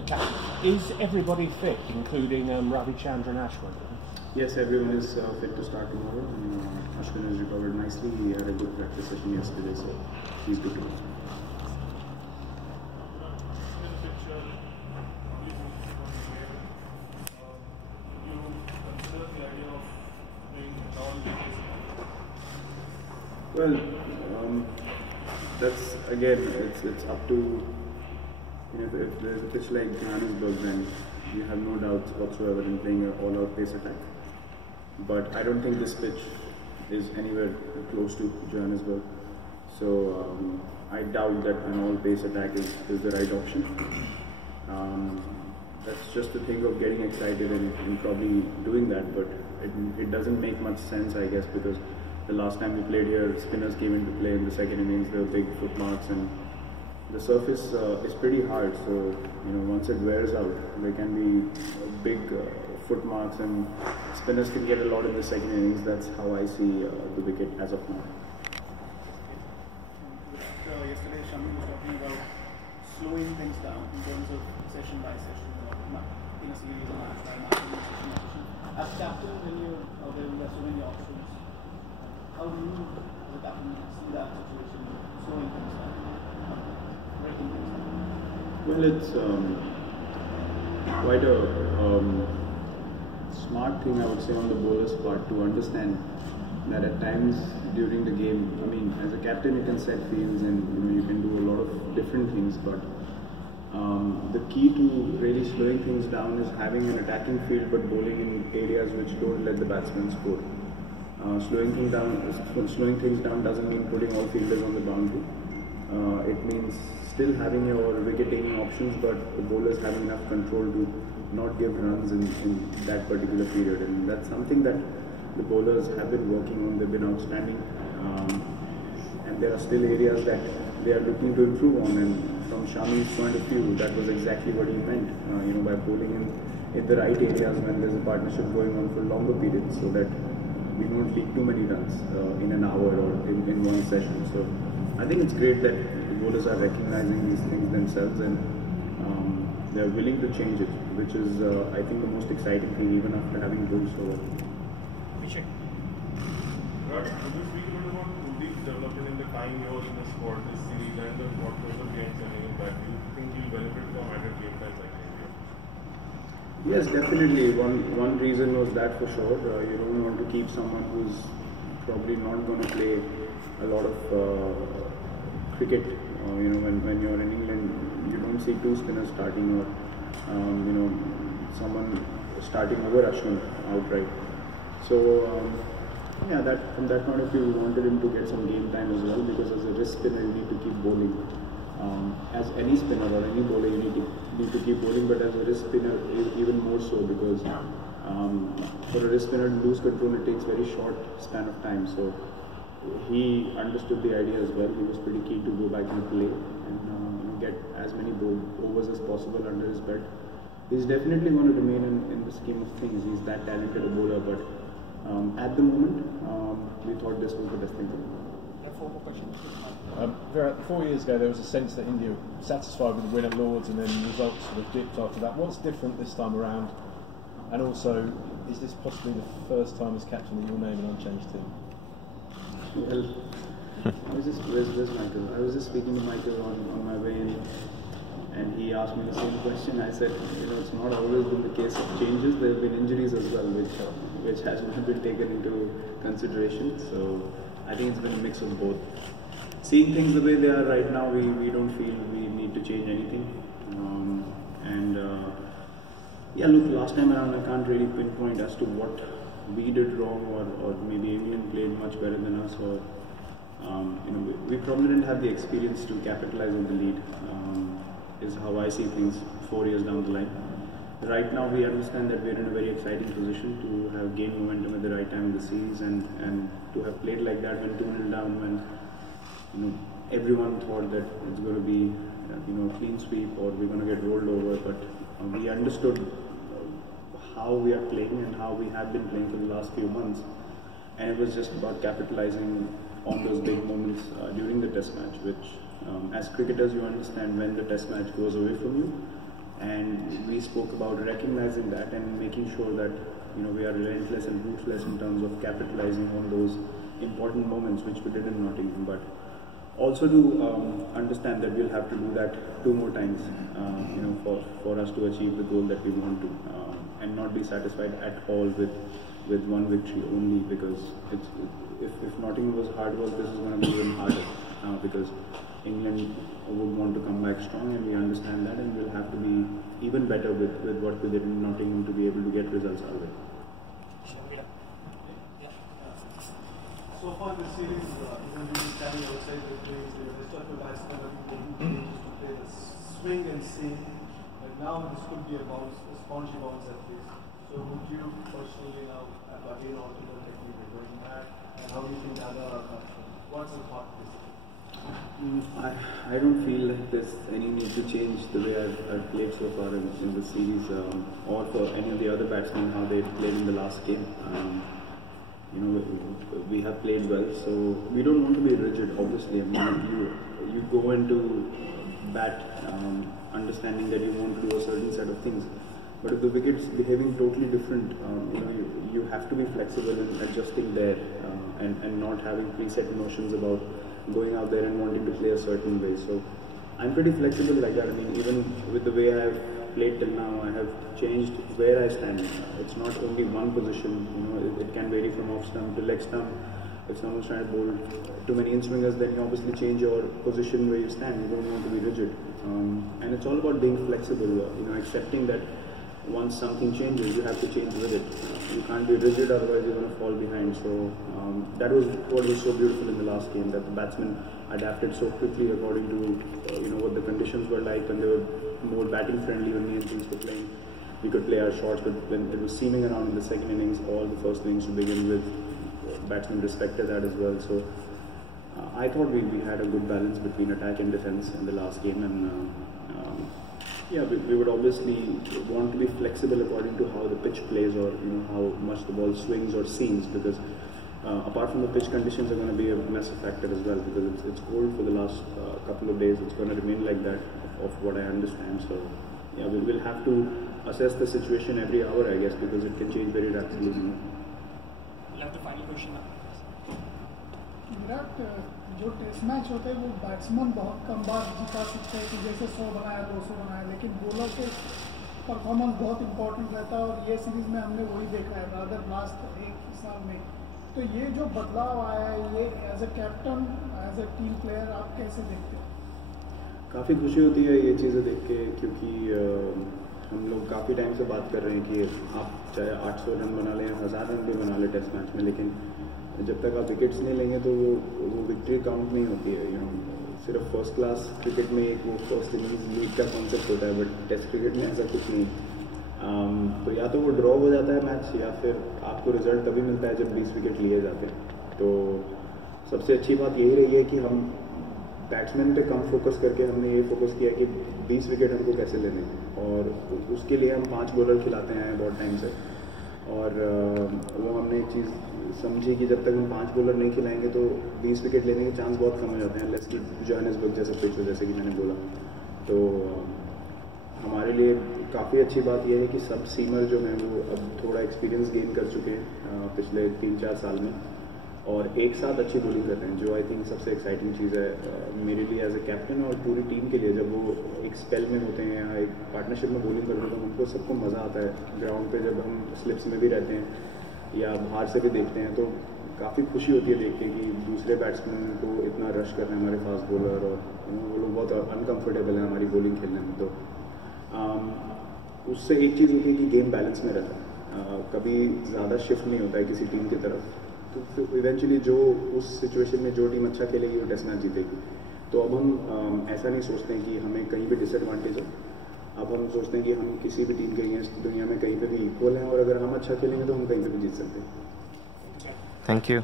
Captain, is everybody fit, including Ravichandran Ashwin? Yes, everyone is fit to start tomorrow. And, Ashwin has recovered nicely. He had a good practice session yesterday, so he's good to go. Well, that's again, it's up to, if there's a pitch like Johannesburg, then you have no doubts whatsoever in playing an all-out pace attack. But I don't think this pitch is anywhere close to Johannesburg. So I doubt that an all-pace attack is the right option. That's just the thing of getting excited and probably doing that, but it doesn't make much sense, I guess, because the last time we played here, spinners came into play in the second innings. There were big footmarks, and the surface is pretty hard. So once it wears out, there can be big footmarks, and spinners can get a lot in the second innings. That's how I see the wicket as of now. Yesterday, Shami was talking about slowing things down in terms of session by session, in a series or match by match, session by session. As captain, when you have so many options, how do you, as a captain, see that situation, slowing things down, breaking things down? Well, it's quite a smart thing, I would say, on the bowler's part to understand that at times during the game, I mean, as a captain, you can set fields and you can do a lot of different things, but the key to really slowing things down is having an attacking field but bowling in areas which don't let the batsman score. Slowing things down doesn't mean putting all fielders on the boundary. It means still having your wicket-taking options, but the bowlers having enough control to not give runs in that particular period, and that's something that the bowlers have been working on. They've been outstanding, and there are still areas that they are looking to improve on. And from Shami's point of view, that was exactly what he meant, by bowling in the right areas when there's a partnership going on for longer periods, so that we don't leak too many runs in an hour or in one session. So I think it's great that the bowlers are recognizing these things themselves, and they're willing to change it, which is I think the most exciting thing, even after having bowled so well. Virat, could you speak a little about Kuldeep's development in the time he was in the squad this series and the what was the game changing impact? Do you think he'll benefit from added game time like India? Yes, definitely. One reason was that for sure. You don't want to keep someone who's probably not going to play a lot of cricket. When you're in England, you don't see two spinners starting, or someone starting over Ashwin outright. So from that point of view, we wanted him to get some game time as well, because as a wrist spinner, you need to keep bowling. As any spinner or any bowler, you need to keep bowling, but as a wrist spinner, even more so, because for a wrist spinner to lose control, it takes very short span of time. So he understood the idea as well. He was pretty keen to go back and play and get as many overs as possible under his belt. He's definitely going to remain in the scheme of things. He's that talented a bowler, but at the moment, we thought this was the best thing for him. Virat, 4 years ago there was a sense that India were satisfied with the win at Lords, and then results sort of dipped after that. What's different this time around? And also, is this possibly the first time as captain that you'll name an unchanged team? Well, where's Michael? I was just speaking to Michael on my way in, and he asked me the same question. I said, it's not always been the case of changes. There have been injuries as well, which has not been taken into consideration. So I think it's been a mix of both. Seeing things the way they are right now, we don't feel we need to change anything. Look, last time around I can't really pinpoint as to what we did wrong, or maybe England played much better than us, or we probably didn't have the experience to capitalize on the lead, is how I see things 4 years down the line. Right now we understand that we're in a very exciting position to have gained momentum at the right time in the series, and to have played like that when 2-0 down, when everyone thought that it's going to be a clean sweep or we're going to get rolled over, but we understood how we are playing and how we have been playing for the last few months, and it was just about capitalizing on those big moments during the test match, which as cricketers you understand when the test match goes away from you, and spoke about, recognizing that and making sure that we are relentless and ruthless in terms of capitalizing on those important moments which we did in Nottingham, but also to understand that we'll have to do that 2 more times, for us to achieve the goal that we want to, and not be satisfied at all with 1 victory only, because if Nottingham was hard work, this is going to be even harder, because England would want to come back strong, and we understand that, and we'll have to be even better with what we did in Nottingham to be able to get results our way. So far this series, even when you standing outside the place, the rest of the batsmen have been taking to play the swing and seam, and now this could be a spongy bounce at least. So would you personally now have again altered the technique regarding that, and how do you think the other are touching? What's the thought this? I don't feel like there's any need to change the way I've played so far in the series, or for any of the other batsmen how they played in the last game. We have played well, so we don't want to be rigid. Obviously, I mean, you go into bat understanding that you want to do a certain set of things, but if the wicket's behaving totally different, you have to be flexible in adjusting there, and not having preset notions about going out there and wanting to play a certain way. So I'm pretty flexible like that. I mean, even with the way I've played till now, I have changed where I stand. It's not only one position, it can vary from off stump to leg stump. If someone's trying to bowl too many in-swingers, then you obviously change your position where you stand. You don't want to be rigid. And it's all about being flexible, accepting that once something changes, you have to change with it. You can't be rigid, otherwise you're going to fall behind. So that was what was so beautiful in the last game, that the batsmen adapted so quickly according to what the conditions were like, and they were more batting friendly when me and things were playing. We could play our shots, but when it was seaming around in the second innings, all the first innings to begin with, batsmen respected that as well. So I thought we had a good balance between attack and defence in the last game, and we would obviously want to be flexible according to how the pitch plays, or how much the ball swings or seams, because apart from the pitch, conditions are going to be a massive factor as well, because it's cold for the last couple of days. It's going to remain like that, of what I understand. So we will have to assess the situation every hour, I guess, because it can change very rapidly. We'll have the final question now. Virat, जो test match होते हैं वो batsman बहुत कम बार जिता सकते हैं, कि जैसे 100 बनाया 200 बनाया, लेकिन बॉलर के परफॉर्मेंस बहुत इंपॉर्टेंट रहता है, और ये सीरीज में हमने वही देखा है रादर लास्ट 1 साल में. तो ये जो बदलाव आया है, ये as a captain, as a team player आप कैसे देखते हैं? काफ़ी खुशी होती है ये चीज़ें देख के, क्योंकि हम लोग काफ़ी टाइम से बात कर रहे हैं कि आप चाहे 800 रन बना लें, 1000 रन भी बना लें टेस्ट मैच में, लेकिन जब तक आप विकेट्स नहीं लेंगे तो वो विक्ट्री काउंट नहीं होती है. सिर्फ फर्स्ट क्लास क्रिकेट में एक वो फर्स्ट इनिंग्स लीग का कॉन्सेप्ट होता है, बट टेस्ट क्रिकेट में ऐसा कुछ नहीं. तो या तो वो ड्रॉ हो जाता है मैच, या फिर आपको रिजल्ट तभी मिलता है जब 20 विकेट लिए जाते हैं. तो सबसे अच्छी बात यही रही है कि हम बैट्समैन पे कम फोकस करके हमने ये फोकस किया कि 20 विकेट हमको कैसे लेने, और उसके लिए हम 5 बॉलर खिलाते हैं बहुत टाइम से. और वो हमने एक चीज़ समझी कि जब तक हम 5 बॉलर नहीं खिलाएंगे तो 20 विकेट लेने के चांस बहुत कम हो जाते हैं, लेस की जोहानिसबर्ग जैसा पिच हो, जैसे कि मैंने बोला. तो हमारे लिए काफ़ी अच्छी बात यह है कि सब सीमर जो हैं वो अब थोड़ा एक्सपीरियंस गेन कर चुके हैं पिछले 3-4 साल में, और एक साथ अच्छी बॉलिंग कर रहे हैं, जो आई थिंक सबसे एक्साइटिंग चीज़ है मेरे लिए एज ए कैप्टन और पूरी टीम के लिए. जब वो एक स्पेल में होते हैं या एक पार्टनरशिप में बॉलिंग करते हैं, तो हमको सबको मज़ा आता है. ग्राउंड पे जब हम स्लिप्स में भी रहते हैं या बाहर से भी देखते हैं, तो काफ़ी खुशी होती है देख के कि दूसरे बैट्समैन को इतना रश कर रहे हैं हमारे फास्ट बॉलर, और वो लोग बहुत अनकम्फर्टेबल हैं हमारी बॉलिंग खेलने में. तो उससे एक चीज़ होती है कि गेम बैलेंस में रहता है, कभी ज़्यादा शिफ्ट नहीं होता है किसी टीम की तरफ. तो इवेंचुअली जो उस सिचुएशन में जो टीम अच्छा खेलेगी वो टेस्ट मैच जीतेगी. तो अब हम ऐसा नहीं सोचते हैं कि हमें कहीं पे डिसएडवांटेज है. अब हम सोचते हैं कि हम किसी भी टीम के अगेंस्ट दुनिया में कहीं पे भी इक्वल हैं, और अगर हम अच्छा खेलेंगे तो हम कहीं पे भी जीत सकते हैं. Thank you.